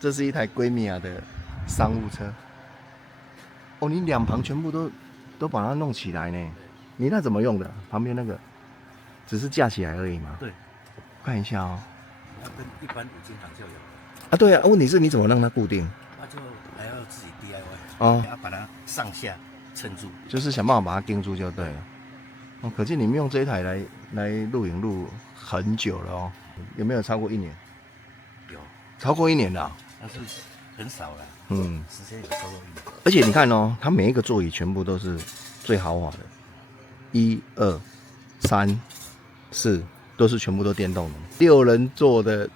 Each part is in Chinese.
这是一台闺蜜啊的商务车。哦，你两旁全部都把它弄起来呢。你那怎么用的？旁边那个只是架起来而已嘛。对，看一下哦。它跟一般五金行就有。啊，对啊，问题是你怎么让它固定？那就还要自己 DIY。哦，还要把它上下撑住，就是想办法把它钉住就对了。哦，可见你们用这一台来录影录很久了哦。有没有超过1年？有，超过1年了。但是很少了。嗯，时间有超过1年。而且你看哦，它每一个座椅全部都是最豪华的，1、2、3、4都是全部都电动的。6人座的，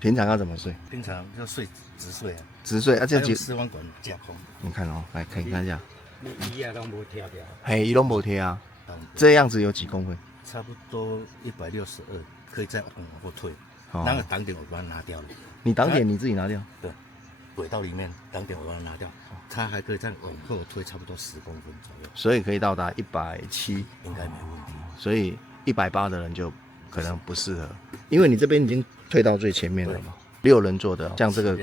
平常要怎么睡？平常要睡直睡啊。直睡，而且4弯管架空。你看哦，来可以看一下。椅啊都没贴掉。嘿，伊都没贴啊。这样子有几公分？差不多162，可以再往后退。哦，那个挡点我把它拿掉了。你挡点你自己拿掉？对，轨道里面挡点我把它拿掉，它还可以再往后推差不多10公分左右，所以可以到达170，应该没问题。所以180的人就可能不适合，因为你这边已经退到最前面了嘛。6人座的，像这个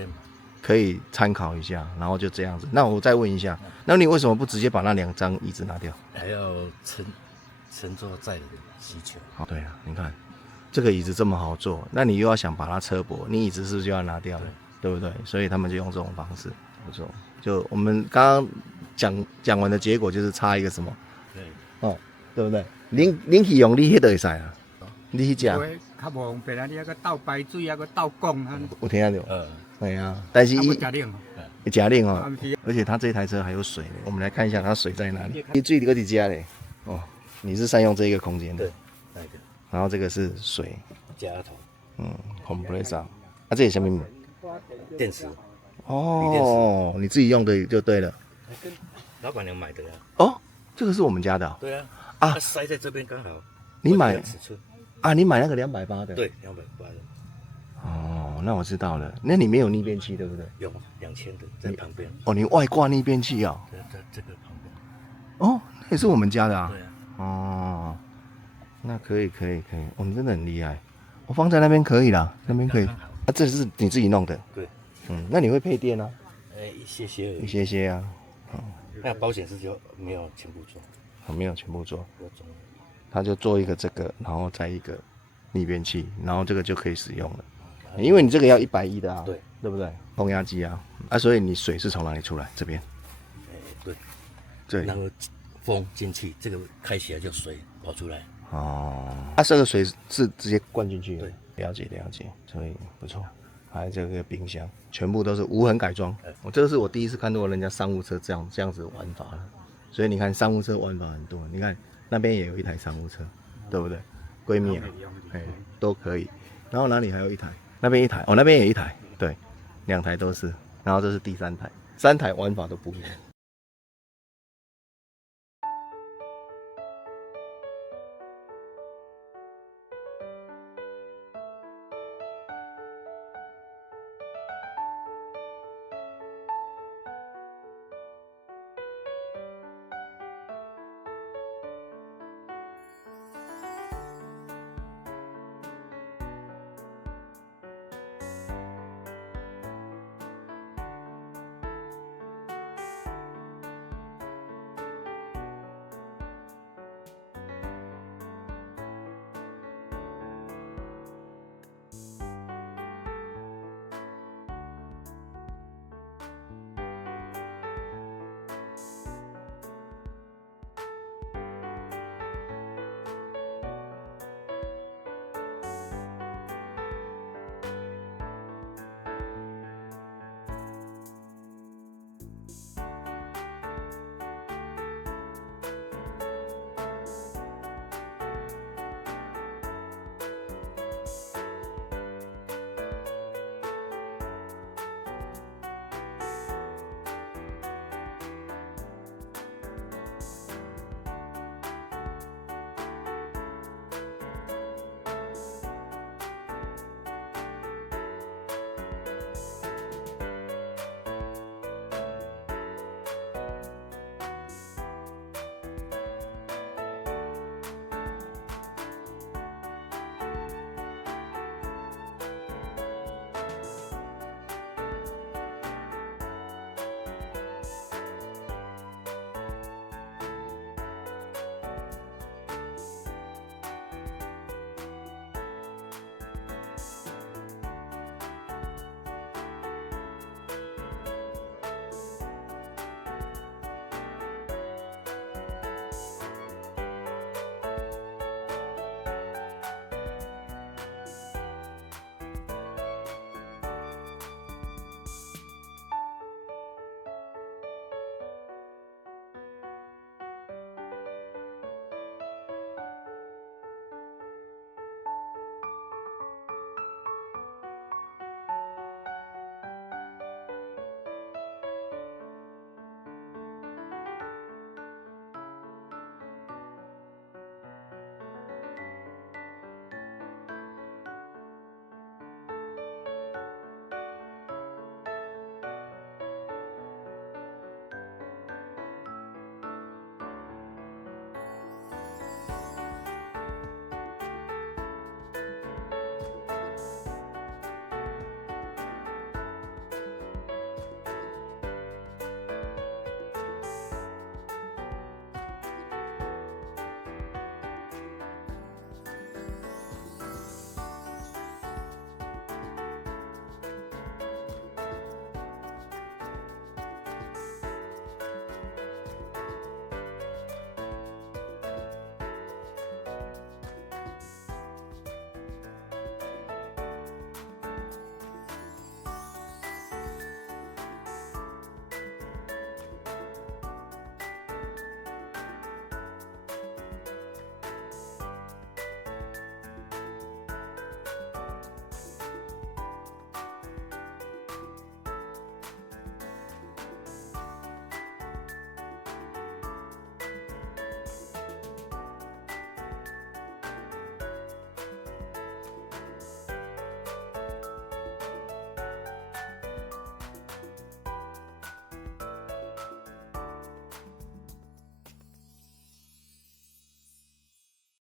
可以参考一下，然后就这样子。那我再问一下，那你为什么不直接把那2张椅子拿掉？还要乘坐载人的需求。好，对啊，你看这个椅子这么好坐，那你又要想把它车薄，你椅子是不是就要拿掉了？对不对？所以他们就用这种方式，不错。就我们刚刚讲完的结果就是差一个什么？对，哦，对不对？恁去用你迄个会使啊，你去食。较无方便啊，你那个倒排水啊，个倒讲啊。有听到？对啊，但是会加冷。会加冷哦，而且它这台车还有水呢。我们来看一下它水在哪里。你水搁伫家嘞？哦，你是善用这一个空间的。对，那个。然后这个是水。加头。compressor。啊，这是什么？电池。哦，你自己用的就对了。跟老板娘买的呀。哦，这个是我们家的啊。对啊。啊，它塞在这边刚好。你买尺寸啊？你买那个280的？对，280的。哦，那我知道了。那里面有逆变器对不对？有2000的在旁边。哦，你外挂逆变器啊？在这个旁边。哦，那也是我们家的啊。对啊。哦，那可以。哦，你真的很厉害。我放在那边可以啦，那边可以。啊，这是你自己弄的？对。那你会配电啊？一些啊。那保险丝就没有全部做。没有全部做。他就做一个这个，然后再一个逆变器，然后这个就可以使用了。因为你这个要110的啊，对不对？空压机啊，所以你水是从哪里出来？这边。对。然后风进去，这个开起来就水跑出来。哦。这个水是直接灌进去的。对，了解，所以不错。还有这个冰箱，全部都是无痕改装。这个是我第一次看到人家商务车这样子玩法了。所以你看商务车玩法很多，你看那边也有一台商务车，对不对？闺蜜啊，都可以。然后哪里还有一台？那边一台，那边也一台，对，2台都是。然后这是第3台，3台玩法都不一样。